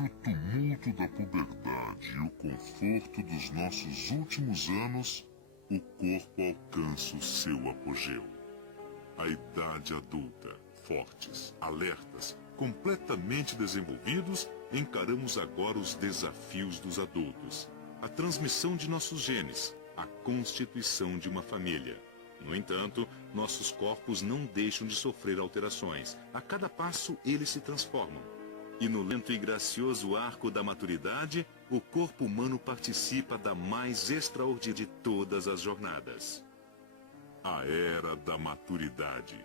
Entre o tumulto da puberdade e o conforto dos nossos últimos anos, o corpo alcança o seu apogeu. A idade adulta, fortes, alertas, completamente desenvolvidos, encaramos agora os desafios dos adultos. A transmissão de nossos genes, a constituição de uma família. No entanto, nossos corpos não deixam de sofrer alterações. A cada passo, eles se transformam. E no lento e gracioso arco da maturidade, o corpo humano participa da mais extraordinária de todas as jornadas. A era da maturidade.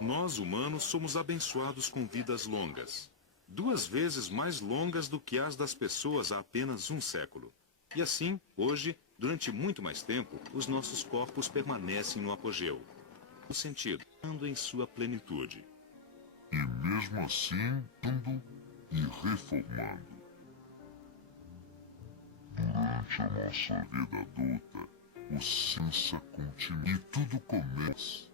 Nós, humanos, somos abençoados com vidas longas. 2 vezes mais longas do que as das pessoas há apenas 1 século. E assim, hoje, durante muito mais tempo, os nossos corpos permanecem no apogeu. No sentido, andando em sua plenitude. E mesmo assim, tudo e reformando. Durante a nossa vida adulta, o ciência continua e tudo começa.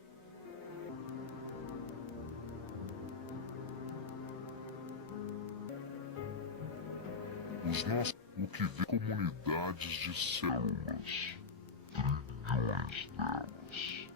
O que vê comunidades de células, trilhões delas.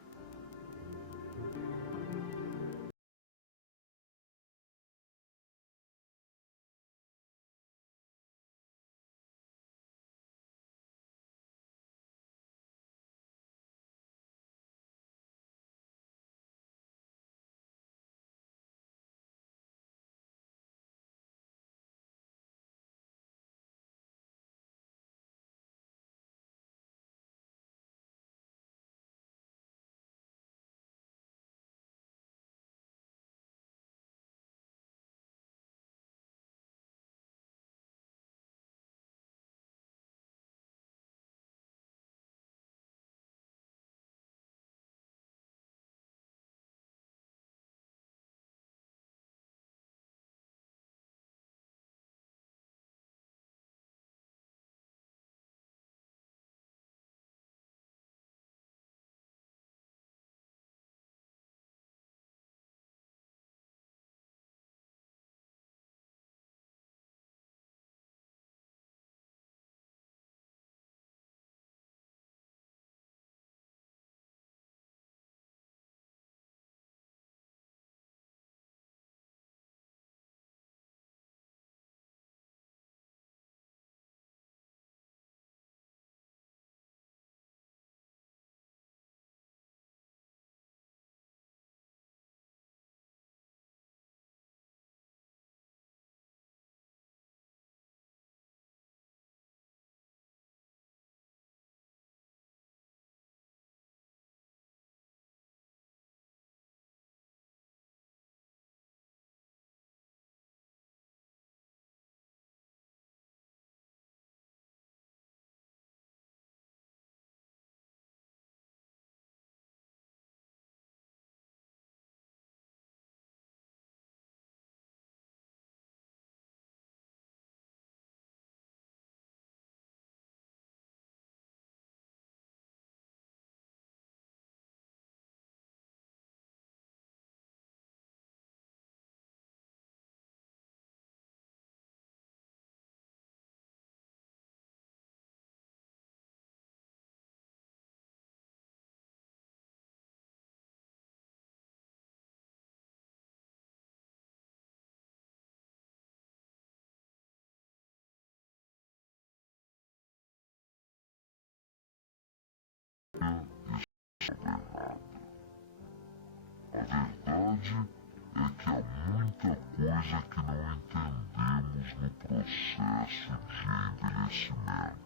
A verdade é que há muita coisa que não entendemos no processo de envelhecimento.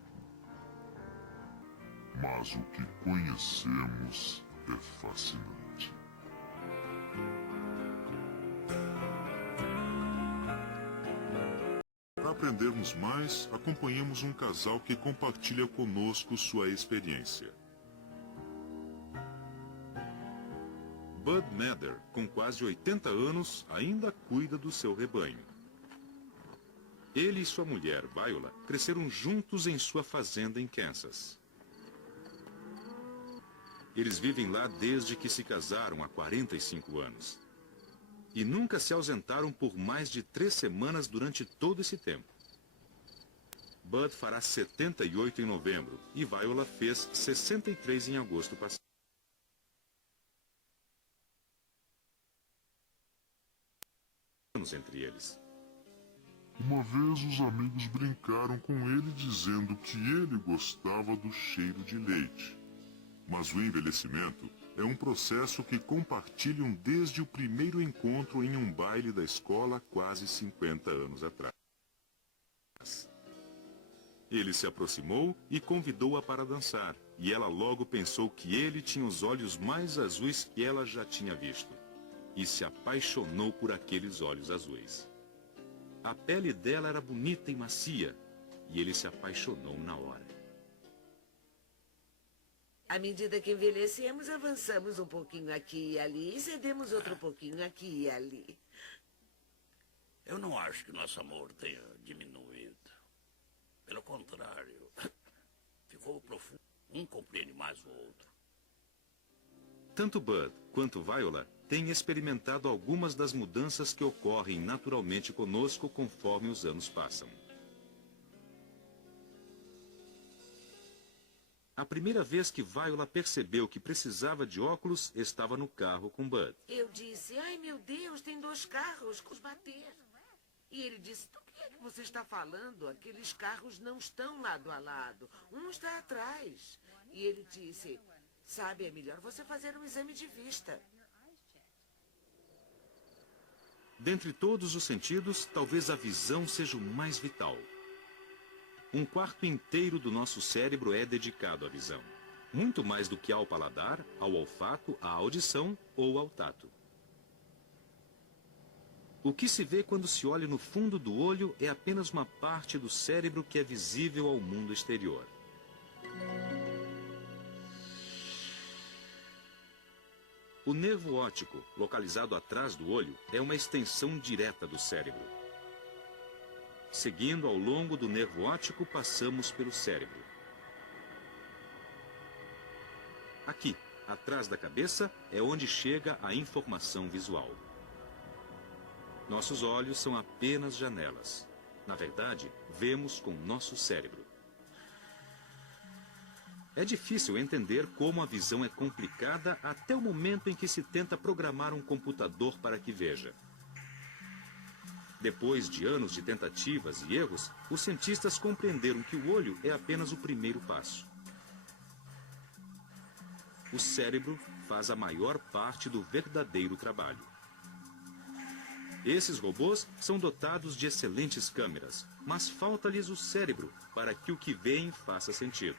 Mas o que conhecemos é fascinante. Para aprendermos mais, acompanhemos um casal que compartilha conosco sua experiência. Bud Mather, com quase 80 anos, ainda cuida do seu rebanho. Ele e sua mulher, Viola, cresceram juntos em sua fazenda em Kansas. Eles vivem lá desde que se casaram há 45 anos. E nunca se ausentaram por mais de 3 semanas durante todo esse tempo. Bud fará 78 em novembro e Viola fez 63 em agosto passado. Entre eles. Uma vez os amigos brincaram com ele dizendo que ele gostava do cheiro de leite. Mas o envelhecimento é um processo que compartilham desde o primeiro encontro em um baile da escola quase 50 anos atrás. Ele se aproximou e convidou-a para dançar, e ela logo pensou que ele tinha os olhos mais azuis que ela já tinha visto, e se apaixonou por aqueles olhos azuis. A pele dela era bonita e macia, e ele se apaixonou na hora. À medida que envelhecemos, avançamos um pouquinho aqui e ali, e cedemos outro pouquinho aqui e ali. Eu não acho que nosso amor tenha diminuído. Pelo contrário, ficou profundo. Um compreende mais o outro. Tanto Bud quanto Viola têm experimentado algumas das mudanças que ocorrem naturalmente conosco conforme os anos passam. A primeira vez que Viola percebeu que precisava de óculos estava no carro com Bud. Eu disse, ai meu Deus, tem 2 carros com os bater. E ele disse, do que é que você está falando? Aqueles carros não estão lado a lado. Um está atrás. E ele disse, sabe, é melhor você fazer um exame de vista. Dentre todos os sentidos, talvez a visão seja o mais vital. 1/4 inteiro do nosso cérebro é dedicado à visão. Muito mais do que ao paladar, ao olfato, à audição ou ao tato. O que se vê quando se olha no fundo do olho é apenas uma parte do cérebro que é visível ao mundo exterior. O nervo óptico, localizado atrás do olho, é uma extensão direta do cérebro. Seguindo ao longo do nervo óptico, passamos pelo cérebro. Aqui, atrás da cabeça, é onde chega a informação visual. Nossos olhos são apenas janelas. Na verdade, vemos com nosso cérebro. É difícil entender como a visão é complicada até o momento em que se tenta programar um computador para que veja. Depois de anos de tentativas e erros, os cientistas compreenderam que o olho é apenas o primeiro passo. O cérebro faz a maior parte do verdadeiro trabalho. Esses robôs são dotados de excelentes câmeras, mas falta-lhes o cérebro para que o que veem faça sentido.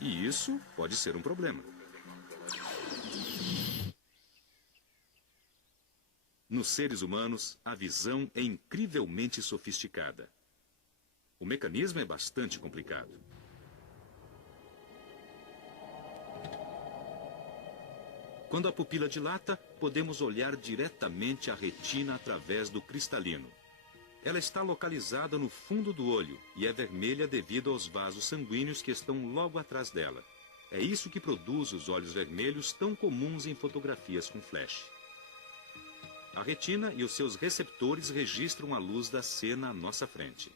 E isso pode ser um problema. Nos seres humanos, a visão é incrivelmente sofisticada. O mecanismo é bastante complicado. Quando a pupila dilata, podemos olhar diretamente a retina através do cristalino. Ela está localizada no fundo do olho e é vermelha devido aos vasos sanguíneos que estão logo atrás dela. É isso que produz os olhos vermelhos tão comuns em fotografias com flash. A retina e os seus receptores registram a luz da cena à nossa frente.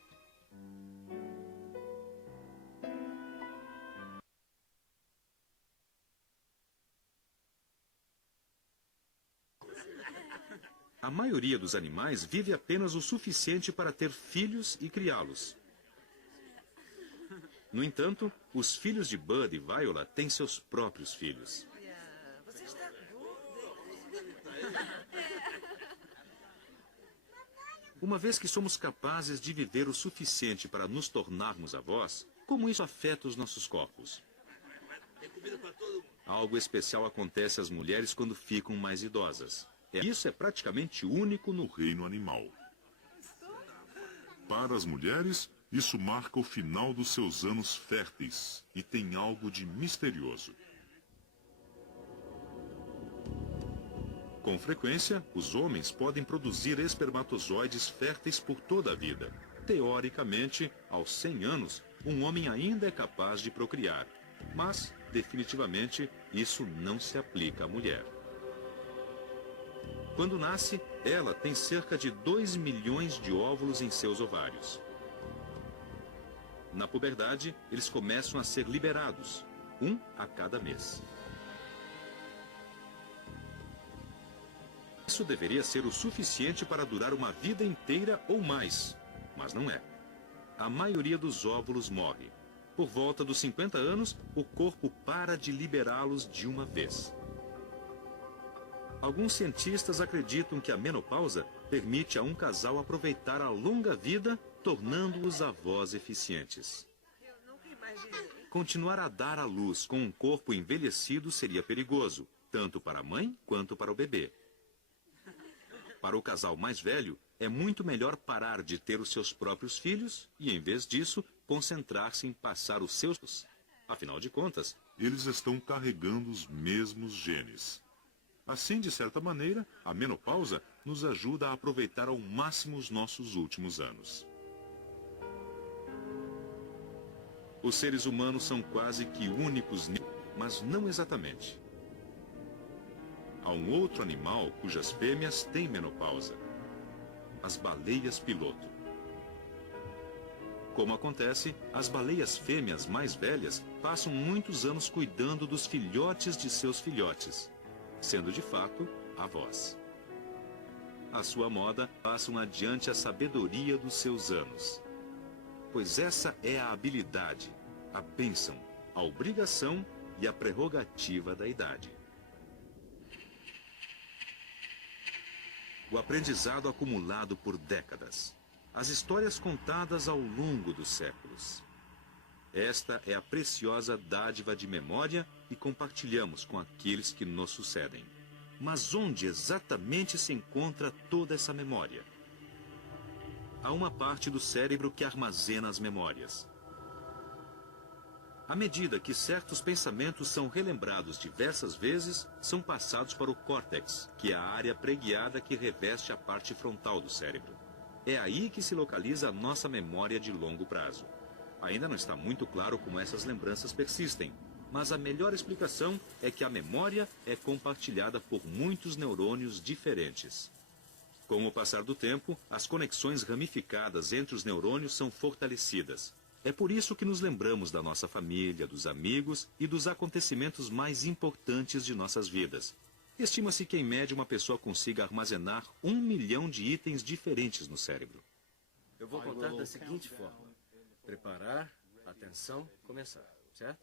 A maioria dos animais vive apenas o suficiente para ter filhos e criá-los. No entanto, os filhos de Bud e Viola têm seus próprios filhos. Você está Uma vez que somos capazes de viver o suficiente para nos tornarmos avós, como isso afeta os nossos corpos? Algo especial acontece às mulheres quando ficam mais idosas. Isso é praticamente único no reino animal. Para as mulheres, isso marca o final dos seus anos férteis e tem algo de misterioso. Com frequência, os homens podem produzir espermatozoides férteis por toda a vida. Teoricamente, aos 100 anos, um homem ainda é capaz de procriar. Mas, definitivamente, isso não se aplica à mulher. Quando nasce, ela tem cerca de 2 milhões de óvulos em seus ovários. Na puberdade, eles começam a ser liberados, um a cada mês. Isso deveria ser o suficiente para durar uma vida inteira ou mais, mas não é. A maioria dos óvulos morre. Por volta dos 50 anos, o corpo para de liberá-los de uma vez. Alguns cientistas acreditam que a menopausa permite a um casal aproveitar a longa vida, tornando-os avós eficientes. Eu nunca imaginei. Continuar a dar à luz com um corpo envelhecido seria perigoso, tanto para a mãe quanto para o bebê. Para o casal mais velho, é muito melhor parar de ter os seus próprios filhos e, em vez disso, concentrar-se em passar os seus. Afinal de contas, Eles estão carregando os mesmos genes. Assim, de certa maneira, a menopausa nos ajuda a aproveitar ao máximo os nossos últimos anos. os seres humanos são quase que únicos, mas não exatamente. Há um outro animal cujas fêmeas têm menopausa: as baleias piloto. Como acontece, as baleias fêmeas mais velhas passam muitos anos cuidando dos filhotes de seus filhotes, sendo de fato avós. À sua moda, passam adiante a sabedoria dos seus anos. Pois essa é a habilidade, a bênção, a obrigação e a prerrogativa da idade. O aprendizado acumulado por décadas. As histórias contadas ao longo dos séculos. Esta é a preciosa dádiva de memória e compartilhamos com aqueles que nos sucedem. Mas onde exatamente se encontra toda essa memória? Há uma parte do cérebro que armazena as memórias. À medida que certos pensamentos são relembrados diversas vezes, são passados para o córtex, que é a área preguiada que reveste a parte frontal do cérebro. É aí que se localiza a nossa memória de longo prazo. Ainda não está muito claro como essas lembranças persistem, mas a melhor explicação é que a memória é compartilhada por muitos neurônios diferentes. Com o passar do tempo, as conexões ramificadas entre os neurônios são fortalecidas. É por isso que nos lembramos da nossa família, dos amigos e dos acontecimentos mais importantes de nossas vidas. Estima-se que, em média, uma pessoa consiga armazenar 1 milhão de itens diferentes no cérebro. Eu vou contar da seguinte forma: preparar, atenção, começar, certo?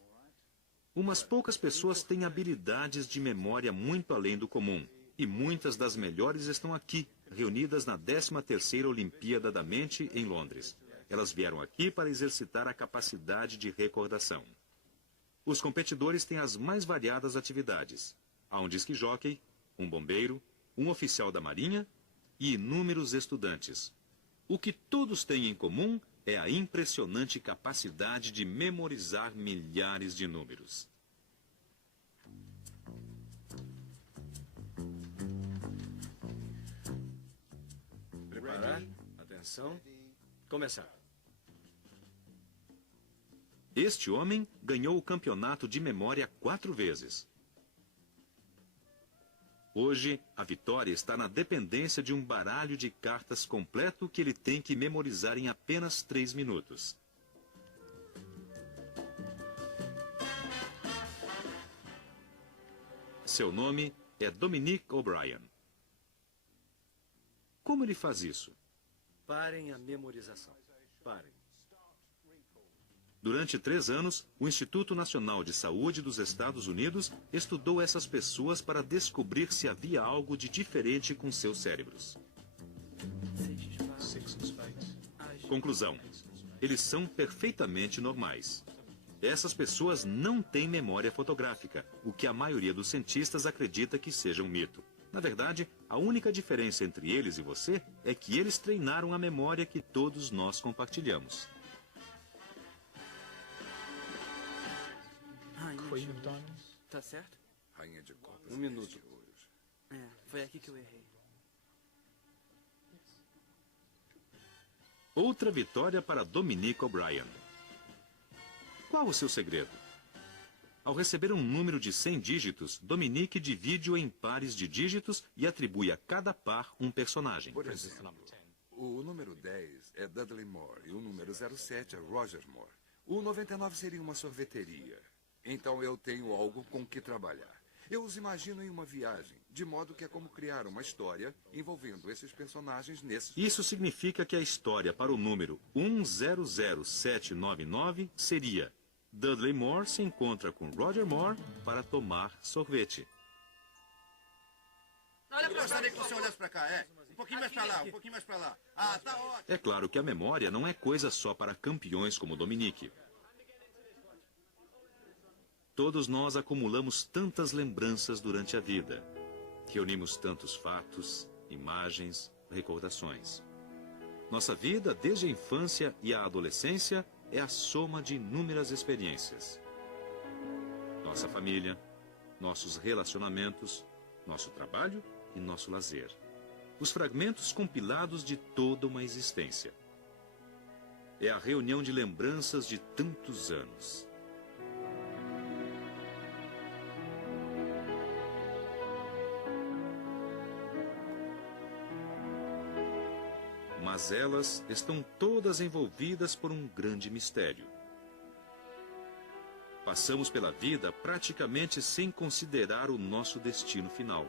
Umas poucas pessoas têm habilidades de memória muito além do comum, e muitas das melhores estão aqui, reunidas na 13ª Olimpíada da Mente, em Londres. Elas vieram aqui para exercitar a capacidade de recordação. Os competidores têm as mais variadas atividades. Há um disque-jóquei, um bombeiro, um oficial da Marinha e inúmeros estudantes. O que todos têm em comum é a impressionante capacidade de memorizar milhares de números. Preparar, atenção, começar. Este homem ganhou o campeonato de memória 4 vezes. Hoje, a vitória está na dependência de um baralho de cartas completo que ele tem que memorizar em apenas 3 minutos. Seu nome é Dominic O'Brien. Como ele faz isso? Parem a memorização. Parem. Durante 3 anos, o Instituto Nacional de Saúde dos Estados Unidos estudou essas pessoas para descobrir se havia algo de diferente com seus cérebros. Conclusão: eles são perfeitamente normais. Essas pessoas não têm memória fotográfica, o que a maioria dos cientistas acredita que seja um mito. Na verdade, a única diferença entre eles e você é que eles treinaram a memória que todos nós compartilhamos. Foi McDonald's? Tá certo? Rainha de copas. 1 minuto. É, foi aqui que eu errei. Outra vitória para Dominic O'Brien. Qual o seu segredo? Ao receber um número de 100 dígitos, Dominique divide-o em pares de dígitos e atribui a cada par um personagem. Por exemplo, o número 10 é Dudley Moore e o número 07 é Roger Moore. O 99 seria uma sorveteria. Então eu tenho algo com que trabalhar. Eu os imagino em uma viagem, de modo que é como criar uma história envolvendo esses personagens nesses... Isso significa que a história para o número 100799 seria: Dudley Moore se encontra com Roger Moore para tomar sorvete. Eu gostaria que você olhasse pra cá, Um pouquinho mais pra lá, um pouquinho mais pra lá. Ah, tá ótimo. É claro que a memória não é coisa só para campeões como Dominique. Todos nós acumulamos tantas lembranças durante a vida. Reunimos tantos fatos, imagens, recordações. Nossa vida, desde a infância e a adolescência, é a soma de inúmeras experiências. Nossa família, nossos relacionamentos, nosso trabalho e nosso lazer. Os fragmentos compilados de toda uma existência. É a reunião de lembranças de tantos anos. Mas elas estão todas envolvidas por um grande mistério. Passamos pela vida praticamente sem considerar o nosso destino final.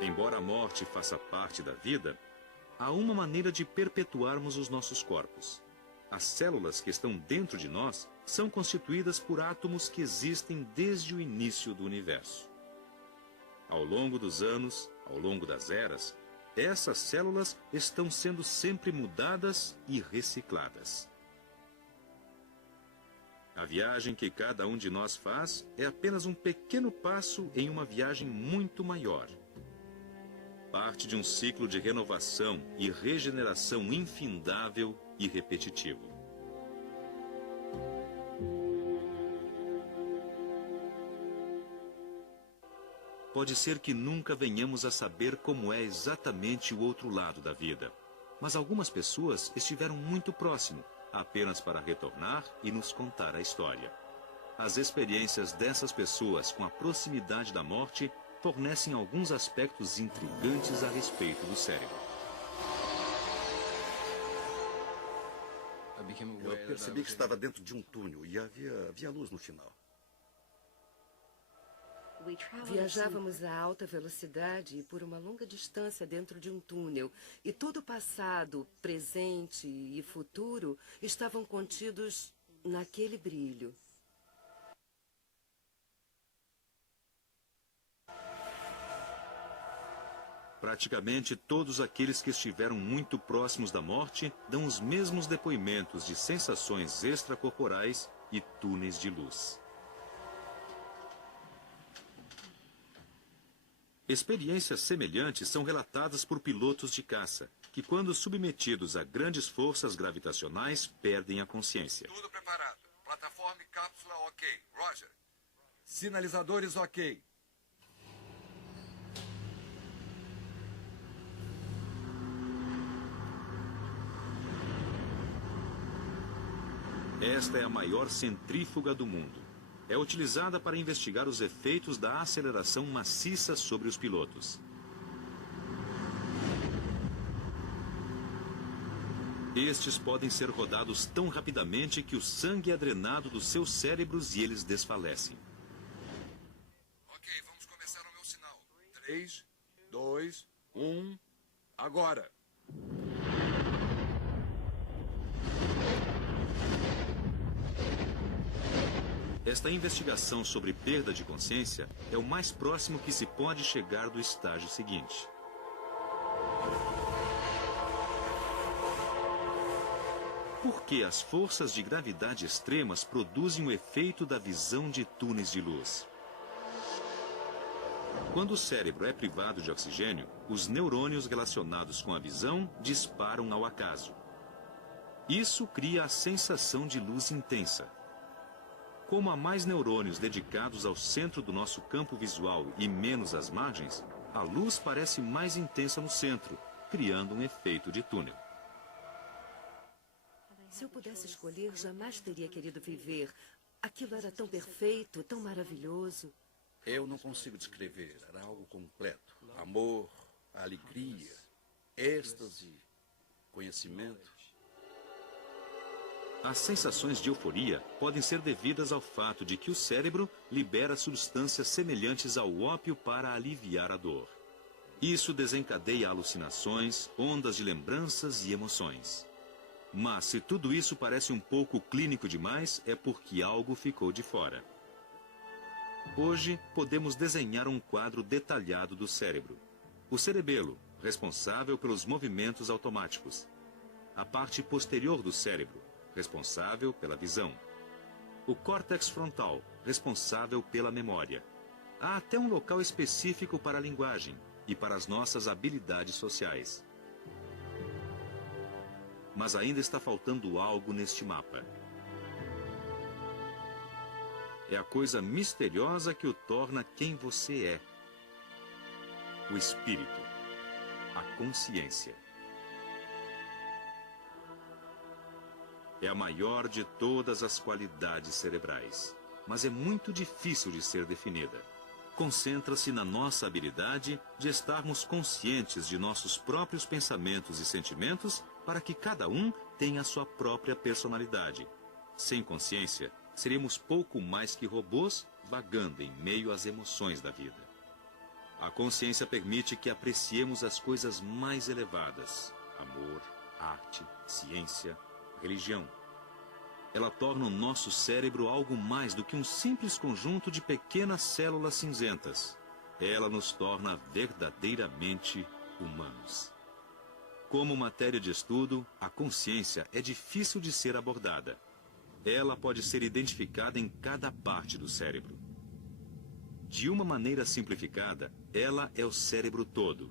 Embora a morte faça parte da vida, há uma maneira de perpetuarmos os nossos corpos. As células que estão dentro de nós são constituídas por átomos que existem desde o início do universo. Ao longo dos anos, ao longo das eras, essas células estão sendo sempre mudadas e recicladas. A viagem que cada um de nós faz é apenas um pequeno passo em uma viagem muito maior. Parte de um ciclo de renovação e regeneração infindável e repetitivo. Pode ser que nunca venhamos a saber como é exatamente o outro lado da vida. Mas algumas pessoas estiveram muito próximo, apenas para retornar e nos contar a história. As experiências dessas pessoas com a proximidade da morte fornecem alguns aspectos intrigantes a respeito do cérebro. Eu percebi que estava dentro de um túnel e havia luz no final. Viajávamos a alta velocidade e por uma longa distância dentro de um túnel. E todo o passado, presente e futuro estavam contidos naquele brilho. Praticamente todos aqueles que estiveram muito próximos da morte dão os mesmos depoimentos de sensações extracorporais e túneis de luz. Experiências semelhantes são relatadas por pilotos de caça, que quando submetidos a grandes forças gravitacionais, perdem a consciência. Tudo preparado. Plataforma e cápsula ok. Roger. Sinalizadores ok. Esta é a maior centrífuga do mundo. É utilizada para investigar os efeitos da aceleração maciça sobre os pilotos. Estes podem ser rodados tão rapidamente que o sangue é drenado dos seus cérebros e eles desfalecem. Ok, vamos começar o meu sinal. 3, 2, 1, agora! Esta investigação sobre perda de consciência é o mais próximo que se pode chegar do estágio seguinte. Por que as forças de gravidade extremas produzem o efeito da visão de túneis de luz? Quando o cérebro é privado de oxigênio, os neurônios relacionados com a visão disparam ao acaso. Isso cria a sensação de luz intensa. Como há mais neurônios dedicados ao centro do nosso campo visual e menos às margens, a luz parece mais intensa no centro, criando um efeito de túnel. Se eu pudesse escolher, jamais teria querido viver. Aquilo era tão perfeito, tão maravilhoso. Eu não consigo descrever. Era algo completo. Amor, alegria, êxtase, conhecimento. As sensações de euforia podem ser devidas ao fato de que o cérebro libera substâncias semelhantes ao ópio para aliviar a dor. Isso desencadeia alucinações, ondas de lembranças e emoções. Mas se tudo isso parece um pouco clínico demais, é porque algo ficou de fora. Hoje, podemos desenhar um quadro detalhado do cérebro. O cerebelo, responsável pelos movimentos automáticos. A parte posterior do cérebro, responsável pela visão. O córtex frontal, responsável pela memória. Há até um local específico para a linguagem e para as nossas habilidades sociais. Mas ainda está faltando algo neste mapa. É a coisa misteriosa que o torna quem você é. O espírito, a consciência. É a maior de todas as qualidades cerebrais, mas é muito difícil de ser definida. Concentra-se na nossa habilidade de estarmos conscientes de nossos próprios pensamentos e sentimentos para que cada um tenha a sua própria personalidade. Sem consciência, seríamos pouco mais que robôs vagando em meio às emoções da vida. A consciência permite que apreciemos as coisas mais elevadas: amor, arte, ciência, religião. Ela torna o nosso cérebro algo mais do que um simples conjunto de pequenas células cinzentas. Ela nos torna verdadeiramente humanos. Como matéria de estudo, a consciência é difícil de ser abordada. Ela pode ser identificada em cada parte do cérebro. De uma maneira simplificada, ela é o cérebro todo.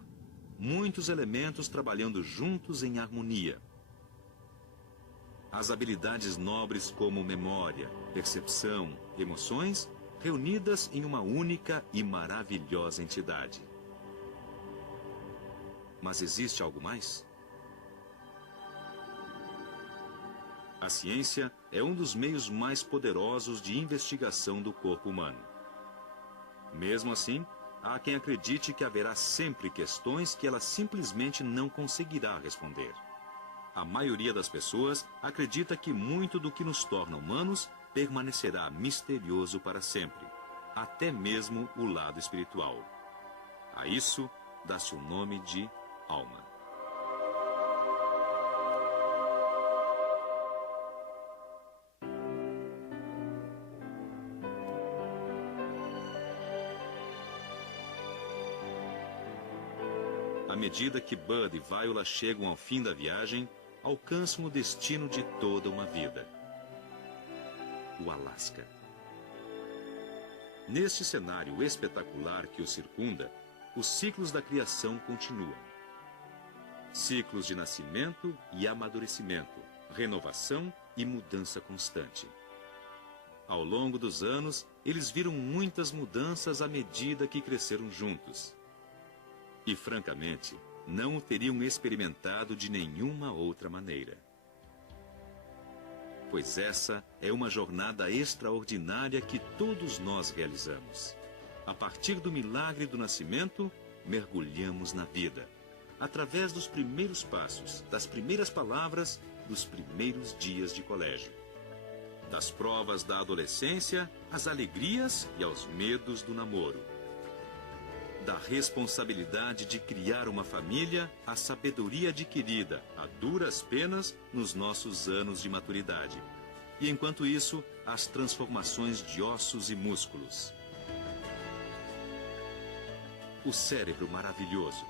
Muitos elementos trabalhando juntos em harmonia. As habilidades nobres como memória, percepção, emoções, reunidas em uma única e maravilhosa entidade. Mas existe algo mais? A ciência é um dos meios mais poderosos de investigação do corpo humano. Mesmo assim, há quem acredite que haverá sempre questões que ela simplesmente não conseguirá responder. A maioria das pessoas acredita que muito do que nos torna humanos permanecerá misterioso para sempre, até mesmo o lado espiritual. A isso dá-se o nome de alma. À medida que Bud e Viola chegam ao fim da viagem, alcançam o destino de toda uma vida: o Alasca. Neste cenário espetacular que o circunda, os ciclos da criação continuam. Ciclos de nascimento e amadurecimento, renovação e mudança constante. Ao longo dos anos, eles viram muitas mudanças à medida que cresceram juntos. E, francamente, não o teriam experimentado de nenhuma outra maneira. Pois essa é uma jornada extraordinária que todos nós realizamos. A partir do milagre do nascimento, mergulhamos na vida, através dos primeiros passos, das primeiras palavras, dos primeiros dias de colégio. Das provas da adolescência, às alegrias e aos medos do namoro. Da responsabilidade de criar uma família à sabedoria adquirida a duras penas nos nossos anos de maturidade. E enquanto isso, as transformações de ossos e músculos. O cérebro maravilhoso.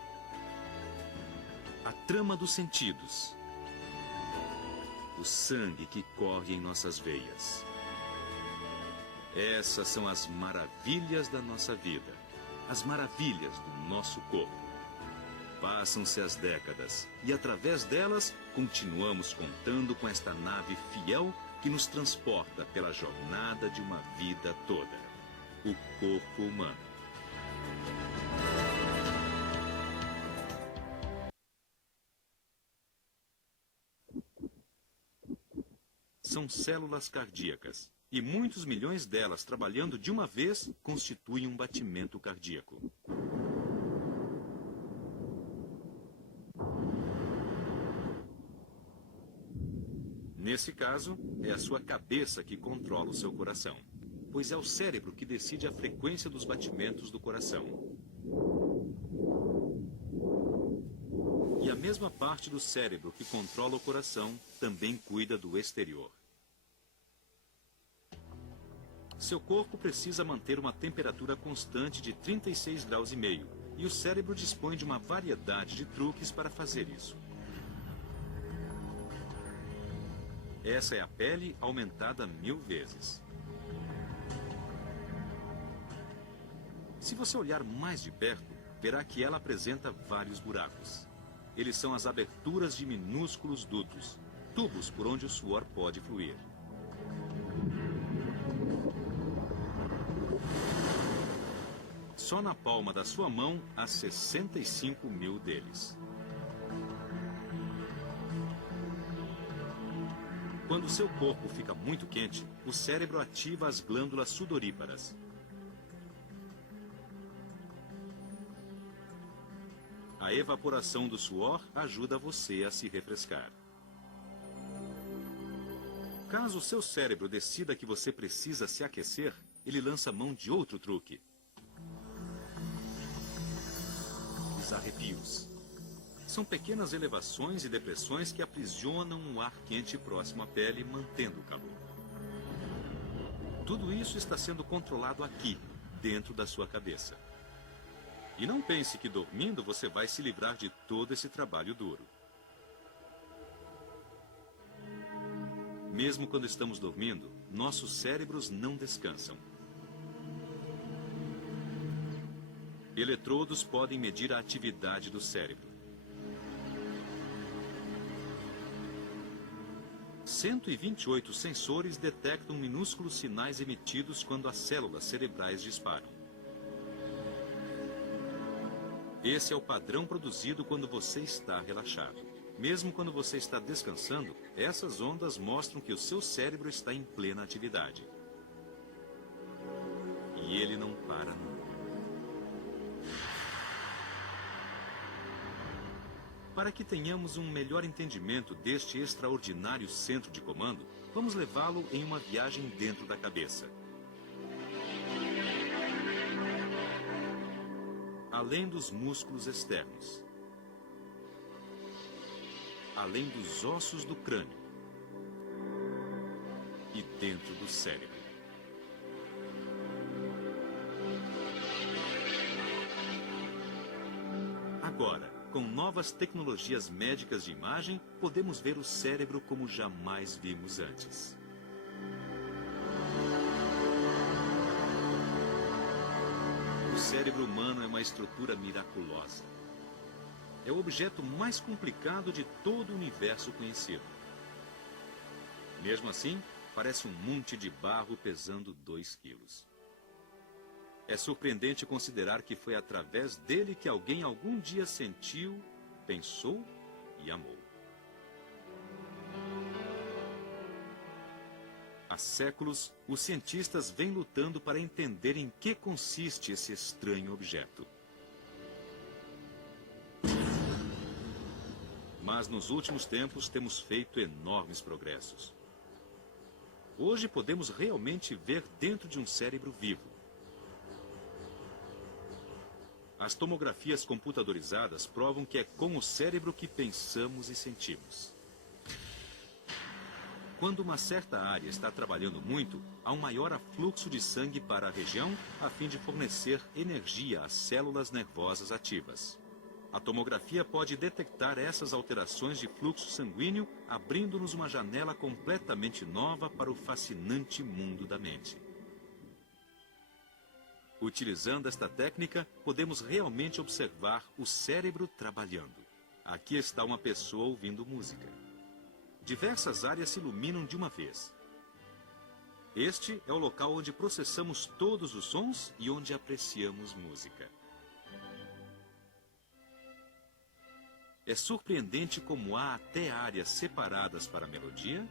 A trama dos sentidos. O sangue que corre em nossas veias. Essas são as maravilhas da nossa vida. As maravilhas do nosso corpo. Passam-se as décadas e através delas continuamos contando com esta nave fiel que nos transporta pela jornada de uma vida toda. O corpo humano. são células cardíacas. E muitos milhões delas trabalhando de uma vez constituem um batimento cardíaco. Nesse caso, é a sua cabeça que controla o seu coração, pois é o cérebro que decide a frequência dos batimentos do coração. E a mesma parte do cérebro que controla o coração também cuida do exterior. Seu corpo precisa manter uma temperatura constante de 36,5 graus, e o cérebro dispõe de uma variedade de truques para fazer isso. Essa é a pele aumentada 1000 vezes. Se você olhar mais de perto, verá que ela apresenta vários buracos. Eles são as aberturas de minúsculos dutos, tubos por onde o suor pode fluir. Só na palma da sua mão há 65.000 deles. Quando seu corpo fica muito quente, o cérebro ativa as glândulas sudoríparas. A evaporação do suor ajuda você a se refrescar. Caso o seu cérebro decida que você precisa se aquecer, ele lança mão de outro truque: os arrepios. São pequenas elevações e depressões que aprisionam o ar quente próximo à pele, mantendo o calor. Tudo isso está sendo controlado aqui, dentro da sua cabeça. E não pense que dormindo você vai se livrar de todo esse trabalho duro. Mesmo quando estamos dormindo, nossos cérebros não descansam. Eletrodos podem medir a atividade do cérebro. 128 sensores detectam minúsculos sinais emitidos quando as células cerebrais disparam. Esse é o padrão produzido quando você está relaxado. Mesmo quando você está descansando, essas ondas mostram que o seu cérebro está em plena atividade. E ele não para nunca. Para que tenhamos um melhor entendimento deste extraordinário centro de comando, vamos levá-lo em uma viagem dentro da cabeça. Além dos músculos externos. Além dos ossos do crânio. E dentro do cérebro. Agora, com novas tecnologias médicas de imagem, podemos ver o cérebro como jamais vimos antes. O cérebro humano é uma estrutura miraculosa. É o objeto mais complicado de todo o universo conhecido. Mesmo assim, parece um monte de barro pesando 2 quilos. É surpreendente considerar que foi através dele que alguém algum dia sentiu, pensou e amou. Há séculos, os cientistas vêm lutando para entender em que consiste esse estranho objeto. Mas nos últimos tempos temos feito enormes progressos. Hoje podemos realmente ver dentro de um cérebro vivo. As tomografias computadorizadas provam que é com o cérebro que pensamos e sentimos. Quando uma certa área está trabalhando muito, há um maior afluxo de sangue para a região a fim de fornecer energia às células nervosas ativas. A tomografia pode detectar essas alterações de fluxo sanguíneo, abrindo-nos uma janela completamente nova para o fascinante mundo da mente. Utilizando esta técnica, podemos realmente observar o cérebro trabalhando. Aqui está uma pessoa ouvindo música. Diversas áreas se iluminam de uma vez. Este é o local onde processamos todos os sons e onde apreciamos música. É surpreendente como há até áreas separadas para a melodia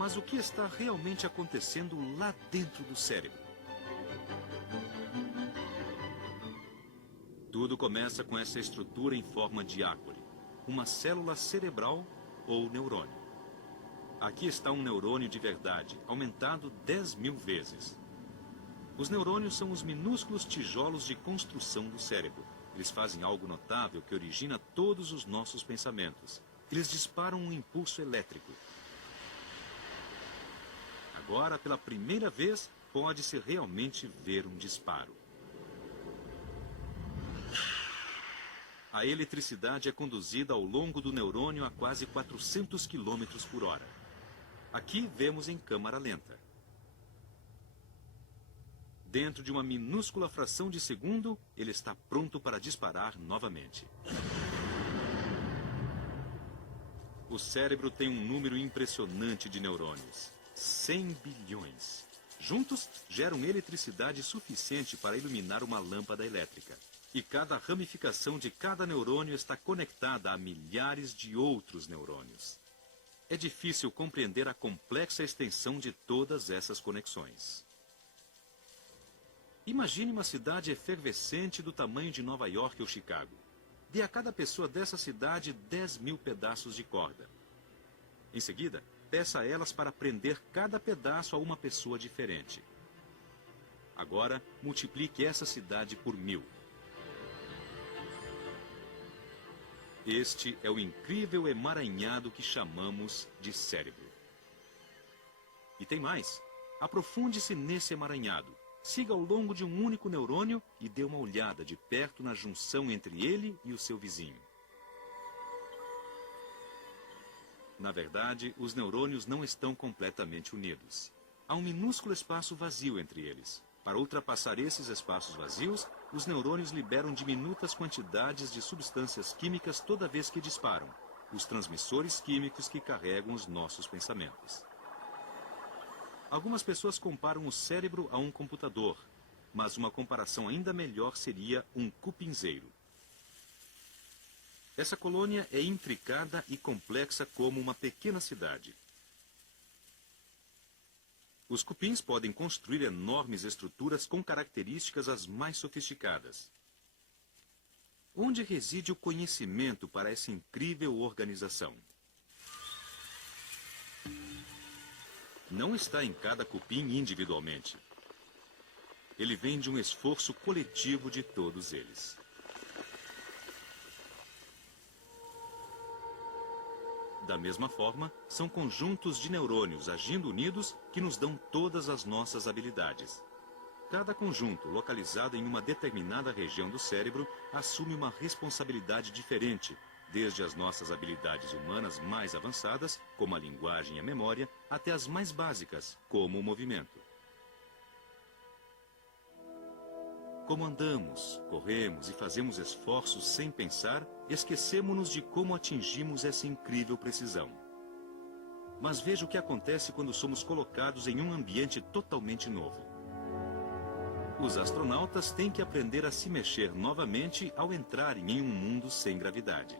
Mas o que está realmente acontecendo lá dentro do cérebro? Tudo começa com essa estrutura em forma de árvore, uma célula cerebral ou neurônio. Aqui está um neurônio de verdade, aumentado 10.000 vezes. Os neurônios são os minúsculos tijolos de construção do cérebro. Eles fazem algo notável que origina todos os nossos pensamentos. Eles disparam um impulso elétrico. Agora, pela primeira vez, pode-se realmente ver um disparo. A eletricidade é conduzida ao longo do neurônio a quase 400 km por hora. Aqui vemos em câmara lenta. Dentro de uma minúscula fração de segundo, ele está pronto para disparar novamente. O cérebro tem um número impressionante de neurônios. 100 bilhões. Juntos, geram eletricidade suficiente para iluminar uma lâmpada elétrica. E cada ramificação de cada neurônio está conectada a milhares de outros neurônios. É difícil compreender a complexa extensão de todas essas conexões. Imagine uma cidade efervescente do tamanho de Nova York ou Chicago. Dê a cada pessoa dessa cidade 10.000 pedaços de corda. Em seguida, peça a elas para prender cada pedaço a uma pessoa diferente. Agora, multiplique essa cidade por 1.000. Este é o incrível emaranhado que chamamos de cérebro. E tem mais. Aprofunde-se nesse emaranhado. Siga ao longo de um único neurônio e dê uma olhada de perto na junção entre ele e o seu vizinho. Na verdade, os neurônios não estão completamente unidos. Há um minúsculo espaço vazio entre eles. Para ultrapassar esses espaços vazios, os neurônios liberam diminutas quantidades de substâncias químicas toda vez que disparam, os transmissores químicos que carregam os nossos pensamentos. Algumas pessoas comparam o cérebro a um computador, mas uma comparação ainda melhor seria um cupinzeiro. Essa colônia é intricada e complexa como uma pequena cidade. Os cupins podem construir enormes estruturas com características as mais sofisticadas. Onde reside o conhecimento para essa incrível organização? Não está em cada cupim individualmente. Ele vem de um esforço coletivo de todos eles. Da mesma forma, são conjuntos de neurônios agindo unidos que nos dão todas as nossas habilidades. Cada conjunto, localizado em uma determinada região do cérebro, assume uma responsabilidade diferente, desde as nossas habilidades humanas mais avançadas, como a linguagem e a memória, até as mais básicas, como o movimento. Como andamos, corremos e fazemos esforços sem pensar, esquecemos-nos de como atingimos essa incrível precisão. Mas veja o que acontece quando somos colocados em um ambiente totalmente novo. Os astronautas têm que aprender a se mexer novamente ao entrarem em um mundo sem gravidade.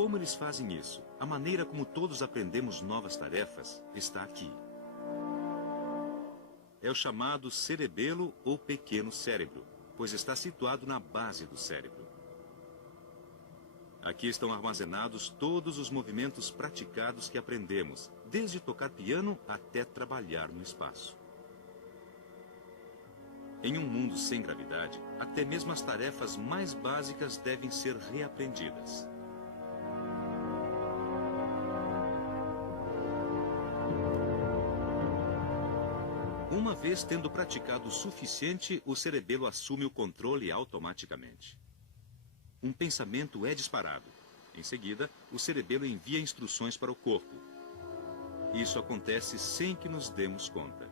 Como eles fazem isso? A maneira como todos aprendemos novas tarefas está aqui. É o chamado cerebelo ou pequeno cérebro, pois está situado na base do cérebro. Aqui estão armazenados todos os movimentos praticados que aprendemos, desde tocar piano até trabalhar no espaço. Em um mundo sem gravidade, até mesmo as tarefas mais básicas devem ser reaprendidas. Uma vez tendo praticado o suficiente, o cerebelo assume o controle automaticamente. Um pensamento é disparado. Em seguida, o cerebelo envia instruções para o corpo. Isso acontece sem que nos demos conta.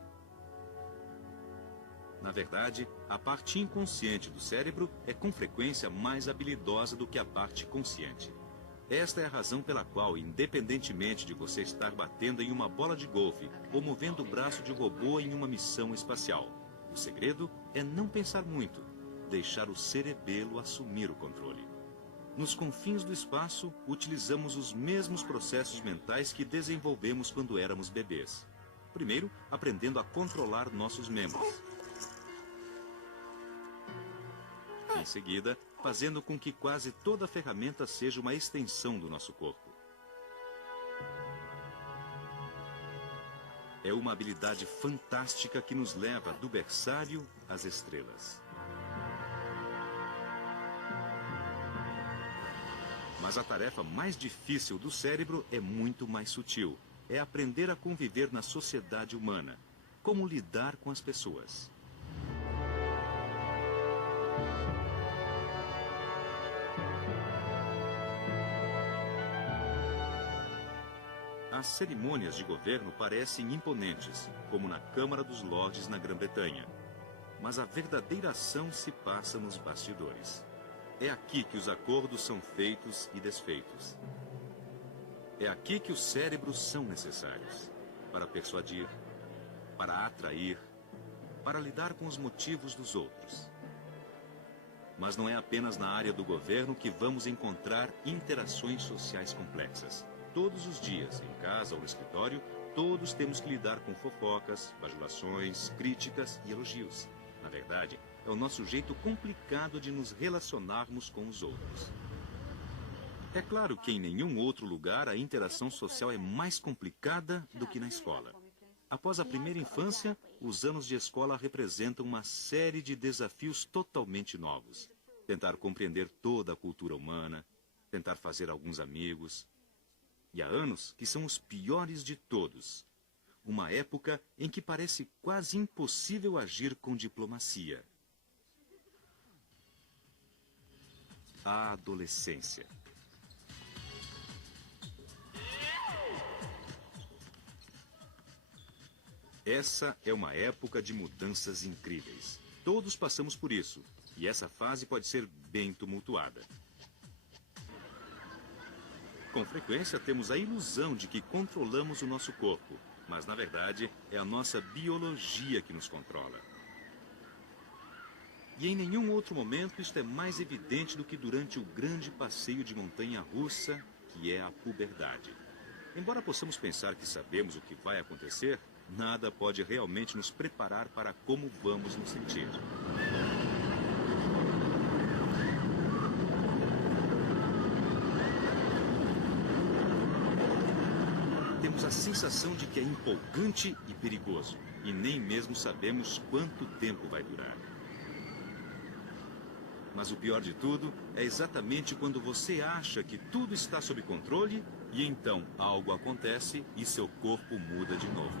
Na verdade, a parte inconsciente do cérebro é com frequência mais habilidosa do que a parte consciente. Esta é a razão pela qual, independentemente de você estar batendo em uma bola de golfe ou movendo o braço de robô em uma missão espacial, o segredo é não pensar muito, deixar o cerebelo assumir o controle. Nos confins do espaço, utilizamos os mesmos processos mentais que desenvolvemos quando éramos bebês. Primeiro, aprendendo a controlar nossos membros. Em seguida, fazendo com que quase toda ferramenta seja uma extensão do nosso corpo. É uma habilidade fantástica que nos leva do berçário às estrelas. Mas a tarefa mais difícil do cérebro é muito mais sutil. É aprender a conviver na sociedade humana. Como lidar com as pessoas. As cerimônias de governo parecem imponentes, como na Câmara dos Lordes na Grã-Bretanha. Mas a verdadeira ação se passa nos bastidores. É aqui que os acordos são feitos e desfeitos. É aqui que os cérebros são necessários. Para persuadir, para atrair, para lidar com os motivos dos outros. Mas não é apenas na área do governo que vamos encontrar interações sociais complexas. Todos os dias, em casa ou no escritório, todos temos que lidar com fofocas, bajulações, críticas e elogios. Na verdade, é o nosso jeito complicado de nos relacionarmos com os outros. É claro que em nenhum outro lugar a interação social é mais complicada do que na escola. Após a primeira infância, os anos de escola representam uma série de desafios totalmente novos. Tentar compreender toda a cultura humana, tentar fazer alguns amigos. E há anos que são os piores de todos. Uma época em que parece quase impossível agir com diplomacia. A adolescência. Essa é uma época de mudanças incríveis. Todos passamos por isso, e essa fase pode ser bem tumultuada. Com frequência temos a ilusão de que controlamos o nosso corpo, mas na verdade é a nossa biologia que nos controla. E em nenhum outro momento isto é mais evidente do que durante o grande passeio de montanha-russa, que é a puberdade. Embora possamos pensar que sabemos o que vai acontecer, nada pode realmente nos preparar para como vamos nos sentir. Temos a sensação de que é empolgante e perigoso, e nem mesmo sabemos quanto tempo vai durar. Mas o pior de tudo é exatamente quando você acha que tudo está sob controle e então algo acontece e seu corpo muda de novo.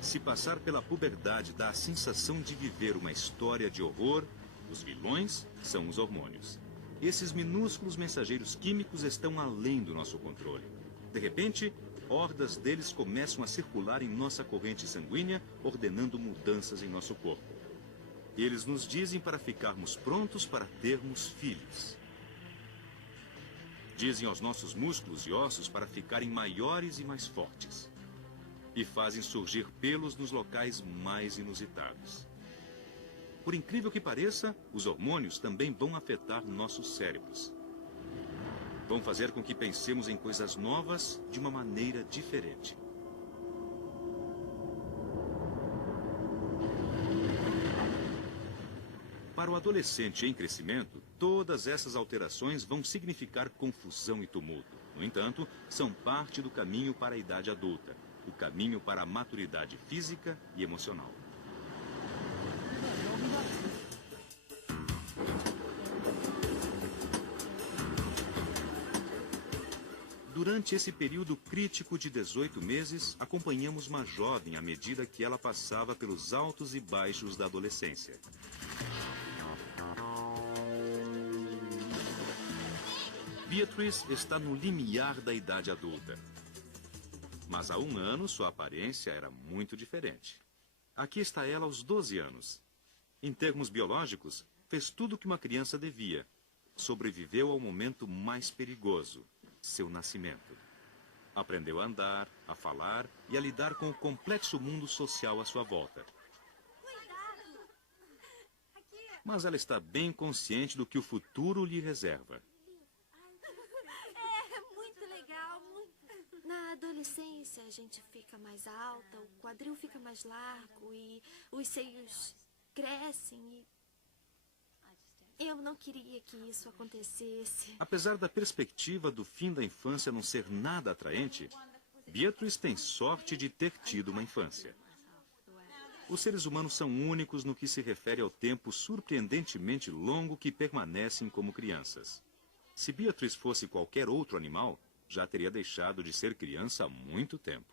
Se passar pela puberdade dá a sensação de viver uma história de horror, os vilões são os hormônios. Esses minúsculos mensageiros químicos estão além do nosso controle. De repente, hordas deles começam a circular em nossa corrente sanguínea, ordenando mudanças em nosso corpo. Eles nos dizem para ficarmos prontos para termos filhos. Dizem aos nossos músculos e ossos para ficarem maiores e mais fortes. E fazem surgir pelos nos locais mais inusitados. Por incrível que pareça, os hormônios também vão afetar nossos cérebros. Vão fazer com que pensemos em coisas novas de uma maneira diferente. Para o adolescente em crescimento, todas essas alterações vão significar confusão e tumulto. No entanto, são parte do caminho para a idade adulta. O caminho para a maturidade física e emocional. Durante esse período crítico de 18 meses, acompanhamos uma jovem à medida que ela passava pelos altos e baixos da adolescência. Beatrice está no limiar da idade adulta. Mas há um ano, sua aparência era muito diferente. Aqui está ela aos 12 anos. Em termos biológicos, fez tudo o que uma criança devia. Sobreviveu ao momento mais perigoso, seu nascimento. Aprendeu a andar, a falar e a lidar com o complexo mundo social à sua volta. Mas ela está bem consciente do que o futuro lhe reserva. É muito legal, muito. Na adolescência a gente fica mais alta, o quadril fica mais largo e os seios crescem e... Eu não queria que isso acontecesse. Apesar da perspectiva do fim da infância não ser nada atraente, Beatrice tem sorte de ter tido uma infância. Os seres humanos são únicos no que se refere ao tempo surpreendentemente longo que permanecem como crianças. Se Beatrice fosse qualquer outro animal, já teria deixado de ser criança há muito tempo.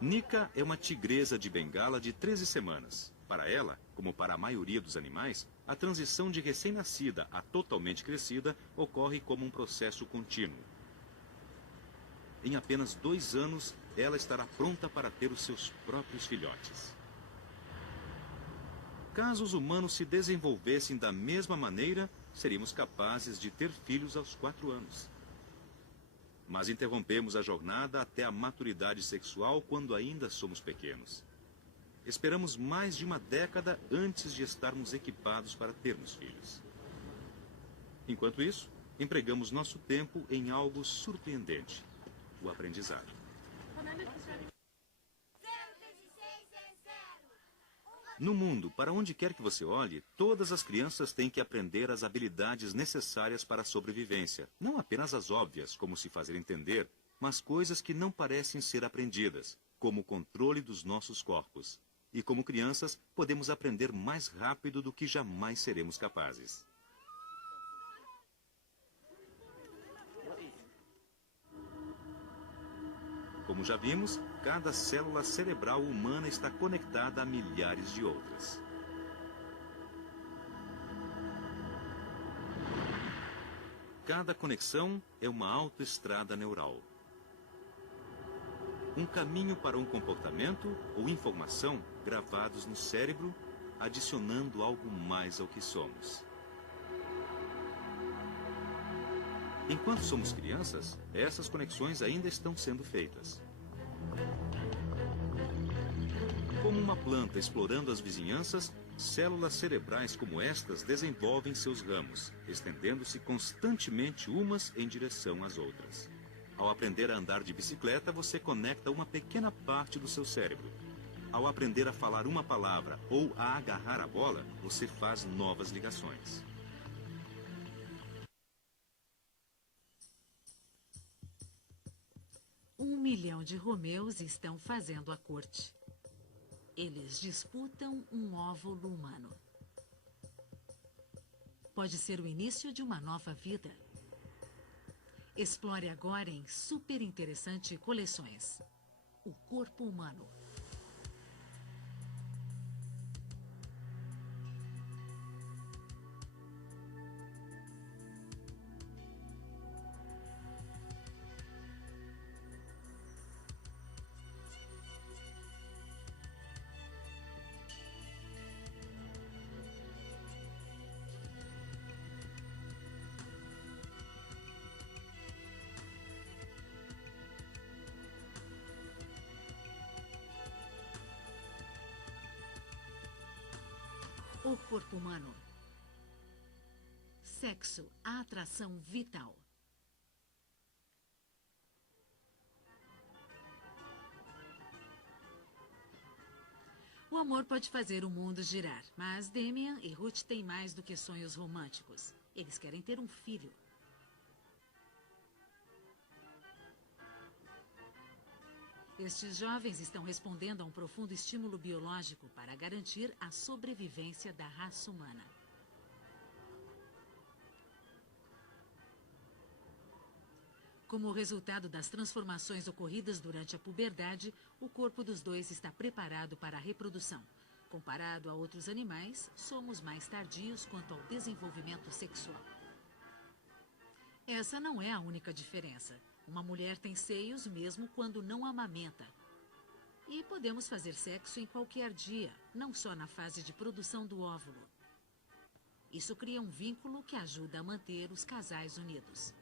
Nika é uma tigresa de Bengala de 13 semanas. Para ela, como para a maioria dos animais, a transição de recém-nascida a totalmente crescida ocorre como um processo contínuo. Em apenas 2 anos, ela estará pronta para ter os seus próprios filhotes. Caso os humanos se desenvolvessem da mesma maneira, seríamos capazes de ter filhos aos 4 anos. Mas interrompemos a jornada até a maturidade sexual quando ainda somos pequenos. Esperamos mais de uma década antes de estarmos equipados para termos filhos. Enquanto isso, empregamos nosso tempo em algo surpreendente: o aprendizado. No mundo, para onde quer que você olhe, todas as crianças têm que aprender as habilidades necessárias para a sobrevivência. Não apenas as óbvias, como se fazer entender, mas coisas que não parecem ser aprendidas, como o controle dos nossos corpos. E como crianças, podemos aprender mais rápido do que jamais seremos capazes. Como já vimos, cada célula cerebral humana está conectada a milhares de outras. Cada conexão é uma autoestrada neural. Um caminho para um comportamento ou informação gravados no cérebro, adicionando algo mais ao que somos. Enquanto somos crianças, essas conexões ainda estão sendo feitas. Como uma planta explorando as vizinhanças, células cerebrais como estas desenvolvem seus ramos, estendendo-se constantemente umas em direção às outras. Ao aprender a andar de bicicleta, você conecta uma pequena parte do seu cérebro. Ao aprender a falar uma palavra ou a agarrar a bola, você faz novas ligações. Um milhão de Romeus estão fazendo a corte. Eles disputam um óvulo humano. Pode ser o início de uma nova vida. Explore agora em super interessante coleções. O corpo humano. O corpo humano. Sexo, a atração vital. O amor pode fazer o mundo girar, mas Damian e Ruth têm mais do que sonhos românticos. Eles querem ter um filho. Estes jovens estão respondendo a um profundo estímulo biológico para garantir a sobrevivência da raça humana. Como resultado das transformações ocorridas durante a puberdade, o corpo dos dois está preparado para a reprodução. Comparado a outros animais, somos mais tardios quanto ao desenvolvimento sexual. Essa não é a única diferença. Uma mulher tem seios mesmo quando não amamenta. E podemos fazer sexo em qualquer dia, não só na fase de produção do óvulo. Isso cria um vínculo que ajuda a manter os casais unidos.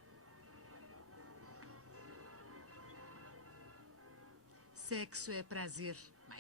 Sexo é prazer.